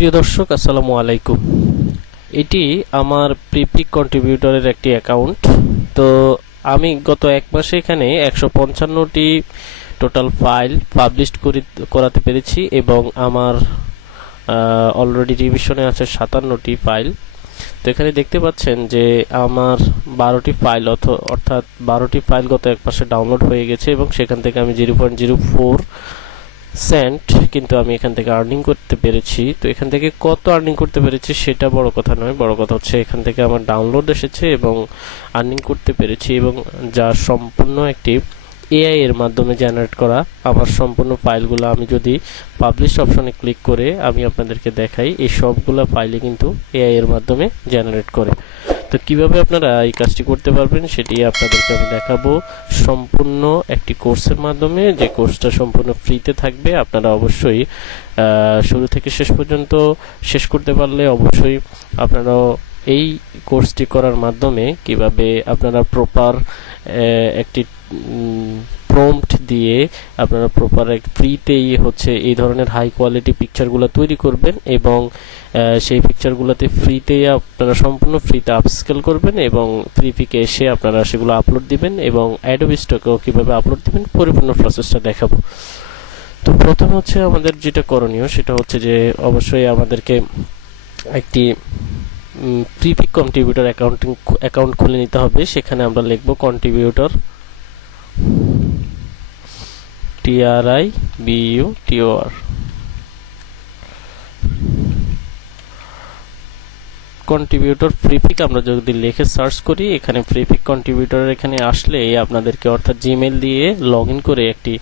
প্রিয় দর্শক, আসসালামু আলাইকুম। এটি আমার প্রিপিক কন্ট্রিবিউটরের একটি অ্যাকাউন্ট। তো আমি গত এক মাসে এখানে একশো পঞ্চান্নটি টোটাল ফাইল পাবলিশ করাতে পেরেছি এবং আমার অলরেডি রিভিশনে আছে সাতান্নটি ফাইল। তো এখানে দেখতে পাচ্ছেন যে আমার বারোটি ফাইল অথ, অর্থাৎ বারোটি ফাইল গত এক মাসে ডাউনলোড হয়ে গেছে এবং সেখান থেকে আমি zero point zero four cent কিন্তু আমি এখান থেকে আর্নিং করতে পেরেছি। তো এখান থেকে কত আর্নিং করতে পেরেছি সেটা বড় কথা নয়। বড় কথা হচ্ছে এখান থেকে আমার ডাউনলোড এসেছে এবং আর্নিং করতে পেরেছি এবং যা সম্পূর্ণ একটি এআই এর মাধ্যমে জেনারেট করা আমার সম্পূর্ণ ফাইলগুলো আমি যদি পাবলিশ অপশনে ক্লিক করে আমি আপনাদেরকে দেখাই, এই সবগুলো ফাইলে কিন্তু এআই এর মাধ্যমে জেনারেট করে। তো কীভাবে আপনারা এই কাজটি করতে পারবেন সেটি আপনাদেরকে আমি দেখাবো। সম্পূর্ণ একটি কোর্সের মাধ্যমে যে কোর্সটা সম্পূর্ণ ফ্রিতে থাকবে, আপনারা অবশ্যই শুরু থেকে শেষ পর্যন্ত শেষ করতে পারলে অবশ্যই আপনারা এই কোর্সটি করার মাধ্যমে কীভাবে আপনারা প্রপার একটি প্রম্পট দিয়ে আপনারা প্রপার ফ্রিতেই হচ্ছে এই ধরনের হাই কোয়ালিটি পিকচারগুলো তৈরি করবেন এবং সেই পিকচারগুলোতে ফ্রিতেই আপনারা সম্পূর্ণ ফ্রিতে আপস্কেল করবেন এবং ফ্রি পিকে এসে আপনারা সেগুলো আপলোড দিবেন এবং অ্যাডোবি স্টকেও কীভাবে আপলোড দিবেন পরিপূর্ণ প্রসেসটা দেখাবো। তো প্রথমে হচ্ছে আমাদের যেটা করণীয় সেটা হচ্ছে যে অবশ্যই আমাদেরকে একটি প্রিপিক কন্ট্রিবিউটর অ্যাকাউন্টিং অ্যাকাউন্ট খুলে নিতে হবে। সেখানে আমরা লিখব contributor TRI BU TOR contributor Freepik আমরা যদি লিখে সার্চ করি, এখানে ফ্রিপিক কন্ট্রিবিউটর এখানে আসলে আপনাদেরকে অর্থাৎ জিমেল দিয়ে লগ করে একটি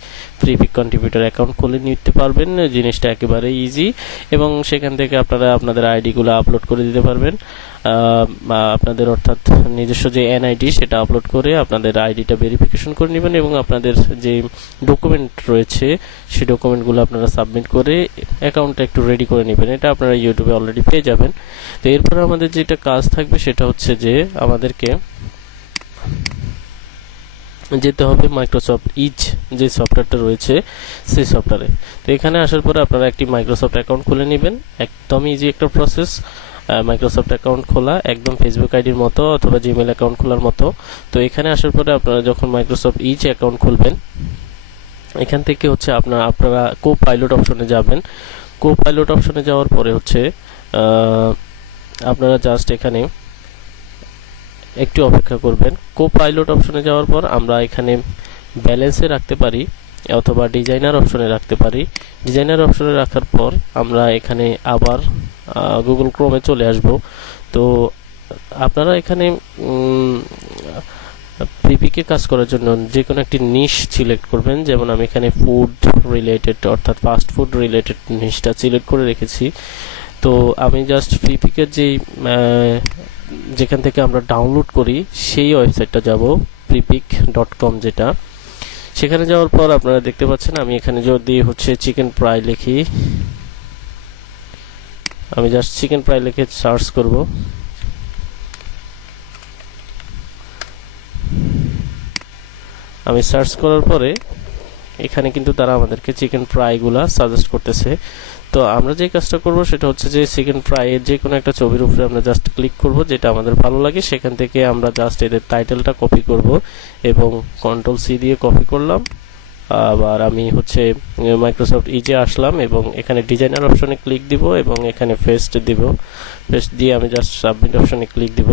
ফ্রিপিক কন্ট্রিবিউটর অ্যাকাউন্ট খুলে নিতে পারবেন। জিনিসটা একেবারে ইজি এবং সেখান থেকে আপনারা আপনাদের আইডিগুলো আপলোড করে দিতে পারবেন। আপনাদের অর্থাৎ নিজস্ব যে এনআইডি সেটা আপলোড করে আপনাদের আইডিটা ভেরিফিকেশন করে নেবেন এবং আপনাদের যে ডকুমেন্ট রয়েছে সেই ডকুমেন্টগুলো আপনারা সাবমিট করে অ্যাকাউন্টটা একটু রেডি করে নেবেন। এটা আপনারা ইউটিউবে অলরেডি পেয়ে যাবেন। তো এরপরে আমাদের যেটা কাজ থাকবে সেটা হচ্ছে যে আমাদেরকে যেতে হবে মাইক্রোসফট ইজ যে সফটওয়্যারটা রয়েছে, সেই সফটওয়্যারে তো এখানে আসার পরে আপনারা একটি মাইক্রোসফট অ্যাকাউন্ট খুলে নেবেন। একদম ইজি একটা প্রসেস মাইক্রোসফট অ্যাকাউন্ট খোলা, একদম ফেসবুক আইডির মতো অথবা জিমেল অ্যাকাউন্ট খোলার মতো। তো এখানে আসার পরে আপনারা যখন মাইক্রোসফট ইজ অ্যাকাউন্ট খুলবেন, এখান থেকে হচ্ছে আপনার, আপনারা কো পাইলট অপশনে যাবেন। কো পাইলট অপশনে যাওয়ার পরে হচ্ছে আপনারা জাস্ট এখানে একটু অপেক্ষা করবেন। কো পাইলট অপশনে যাওয়ার পর আমরা এখানে ব্যালেন্সে রাখতে পারি। অথবা ডিজাইনার অপশনে রাখতে পারি। ডিজাইনার অপশনে রাখার পর আমরা এখানে আবার গুগল ক্রোমে চলে আসব। তো আপনারা এখানে পিপিকে কাজ করার জন্য যে কোনো একটি নিশ সিলেক্ট করবেন। যেমন আমি এখানে ফুড রিলেটেড অর্থাৎ ফাস্ট ফুড রিলেটেড নিশটা সিলেক্ট করে রেখেছি। তো আমি জাস্ট পিপিকের যেই যেখান থেকে আমরা ডাউনলোড করি, সেই ওয়েবসাইটটা যাব প্রিপিক ডট কম যেটা। সেখানে যাওয়ার পর আপনারা দেখতে পাচ্ছেন, আমি এখানে যদি হচ্ছে চিকেন ফ্রাই লিখি। আমি জাস্ট চিকেন ফ্রাই লিখে সার্চ করব। আমি সার্চ করার পরে এখানে কিন্তু তারা আমাদেরকে চিকেন ফ্রাইগুলা সাজেস্ট করতেছে। তো আমরা যে কাজটা করব সেটা হচ্ছে যে চিকেন ফ্রাই এর যে কোনো একটা ছবির উপরে আমরা জাস্ট ক্লিক করব, যেটা আমাদের ভালো লাগে। সেখান থেকে আমরা জাস্ট এদের টাইটেলটা কপি করব এবং কন্ট্রোল সি দিয়ে কপি করলাম। আবার আমি হচ্ছে মাইক্রোসফট ইজে আসলাম এবং এখানে ডিজাইনার অপশনে ক্লিক দিব এবং এখানে ফেস্ট দিব। ফেস্ট দিয়ে আমি জাস্ট সাবমিট অপশনে ক্লিক দিব।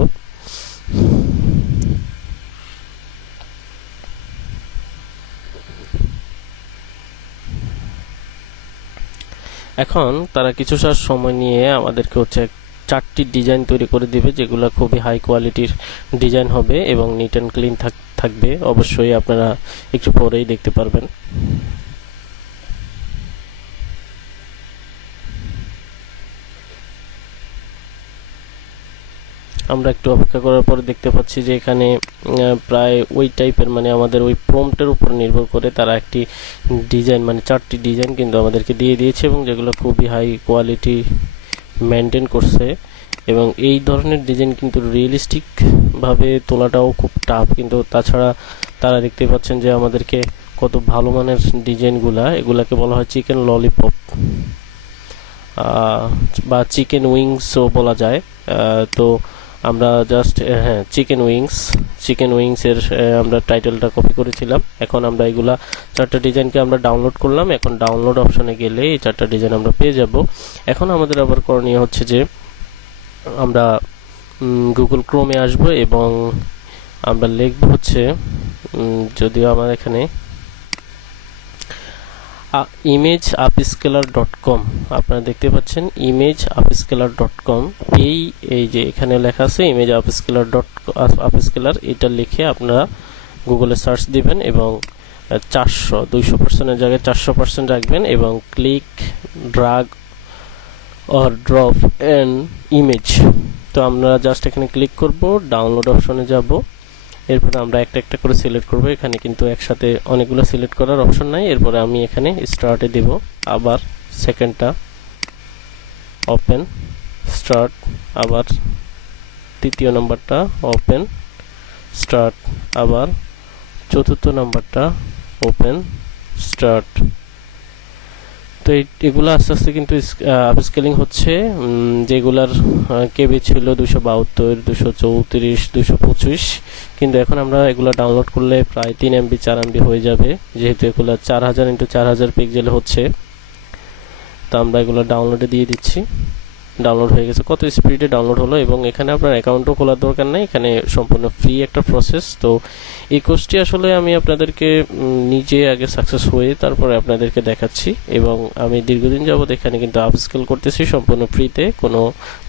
এখন তারা কিছু সার সময় নিয়ে আমাদেরকে হচ্ছে চারটি ডিজাইন তৈরি করে দিবে, যেগুলো খুবই হাই কোয়ালিটির ডিজাইন হবে এবং নিট অ্যান্ড ক্লিন থাকবে। অবশ্যই আপনারা একটু পরেই দেখতে পারবেন। আমরা একটু অপেক্ষা করার পরে দেখতে পাচ্ছি যে এখানে প্রায় ওই টাইপের মানে আমাদের ওই প্রম্পটের উপর নির্ভর করে তারা একটি ডিজাইন মানে চারটি ডিজাইন কিন্তু আমাদেরকে দিয়ে দিয়েছে এবং যেগুলো খুবই হাই কোয়ালিটি মেনটেন করছে। এবং এই ধরনের ডিজাইন কিন্তু রিয়েলিস্টিক ভাবে তোলাটাও খুব টাফ কিন্তু তাছাড়া তারা দেখতে পাচ্ছেন যে আমাদেরকে কত ভালো মানের ডিজাইনগুলা এগুলাকে বলা হয় চিকেন ললিপপ বা চিকেন উইংসও বলা যায়। তো আমরা জাস্ট হ্যাঁ চিকেন উইংস চিকেন উইংসের আমরা টাইটেলটা কপি করেছিলাম। এখন আমরা এগুলা চারটা ডিজাইনকে আমরা ডাউনলোড করলাম। এখন ডাউনলোড অপশনে গেলে এই চারটা ডিজাইন আমরা পেয়ে যাব। এখন আমাদের আবার করণীয় হচ্ছে যে, আমরা গুগল ক্রোমে আসব এবং আমরা লিখব হচ্ছে যদিও আমার এখানে ইমেজ আপস্কেলার ডট কম আপনারা দেখতে পাচ্ছেন ইমেজ আপস্কেলার ডট কম এই এই যে এখানে লেখা আছে ইমেজ আপস্কেলার ডট আপস্কেলার এটা লিখে আপনারা গুগলে সার্চ দিবেন এবং চারশো, দুইশো পার্সেন্টের জায়গায় চারশো পার্সেন্ট রাখবেন এবং click drag or drop and image তো আমরা জাস্ট এখানে ক্লিক করব ডাউনলোড অপশনে যাব। এরপরে আমরা একটা একটা করে সিলেক্ট করব। এখানে কিন্তু একসাথে অনেকগুলো সিলেক্ট করার অপশন নাই। এরপরে আমি এখানে স্টার্টে দেব। আবার সেকেন্ডটা ওপেন স্টার্ট আবার তৃতীয় নাম্বারটা ওপেন স্টার্ট আবার চতুর্থ নাম্বারটা ওপেন স্টার্ট তো এগুলো আস্তে আস্তে কিন্তু আপস্কেলিং হচ্ছে। যেগুলার কেবি ছিল দুশো বাহাত্তর, দুশো চৌত্রিশ, দুশো পঁচিশ। কিন্তু এখন আমরা এগুলো ডাউনলোড করলে প্রায় তিন এমবি চার এমবি হয়ে যাবে। যেহেতু এগুলো চার হাজার ইন্টু চার হাজার পিকজেলে হচ্ছে। তো আমরা এগুলো ডাউনলোডে দিয়ে দিচ্ছি। ডাউনলোড হয়ে গেছে। কত স্পিডে ডাউনলোড হলো এবং এখানে আপনার অ্যাকাউন্টও খোলার দরকার নেই। এখানে সম্পূর্ণ ফ্রি একটা প্রসেস তো এই কোর্সটি আসলে আমি আপনাদেরকে নিজে আগে সাকসেস হয়ে তারপরে আপনাদেরকে দেখাচ্ছি এবং আমি দীর্ঘদিন যাবত এখানে কিন্তু আপস্কেল করতেছি সম্পূর্ণ ফ্রিতে কোনো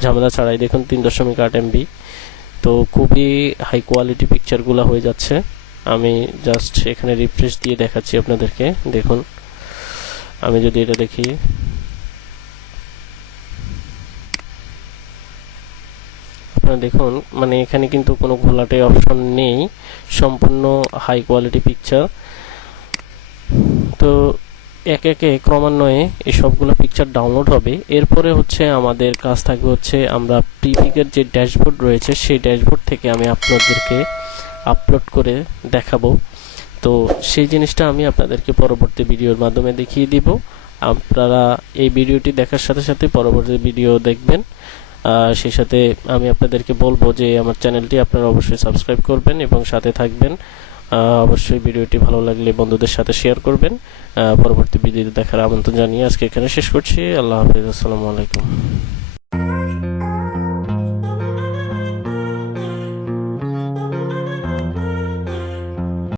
ঝামেলা ছাড়াই দেখুন, তিন দশমিক আট এমবি তো খুবই হাই কোয়ালিটি পিকচারগুলো হয়ে যাচ্ছে। আমি জাস্ট এখানে রিফ্রেশ দিয়ে দেখাচ্ছি আপনাদেরকে। দেখুন, আমি যদি এটা দেখি। দেখুন মানে এখানে কিন্তু কোনো ঘোলাটে অপশন নেই। সম্পূর্ণ হাই কোয়ালিটি পিকচার তো একে একে ক্রমান্বয়ে এই সবগুলো পিকচার ডাউনলোড হবে। এরপরে হচ্ছে আমাদের কাজ থাকবে হচ্ছে আমরা প্রিপিকের যে ড্যাশবোর্ড রয়েছে, সেই ড্যাশবোর্ড থেকে আমি আপনাদেরকে আপলোড করে দেখাবো। তো সেই জিনিসটা আমি আপনাদেরকে পরবর্তী ভিডিওর মাধ্যমে দেখিয়ে দিব। আপনারা এই ভিডিওটি দেখার সাথে সাথে পরবর্তী ভিডিও দেখবেন। সেই সাথে আমি আপনাদেরকে বলব যে আমার চ্যানেলটি আপনারা অবশ্যই সাবস্ক্রাইব করবেন এবং সাথে থাকবেন। অবশ্যই ভিডিওটি ভালো লাগলে বন্ধুদের সাথে শেয়ার করবেন। পরবর্তী ভিডিও দেখার আমন্ত্রণ জানিয়ে আজকে এখানে শেষ করছি। আল্লাহ হাফিজ। আসসালামু আলাইকুম।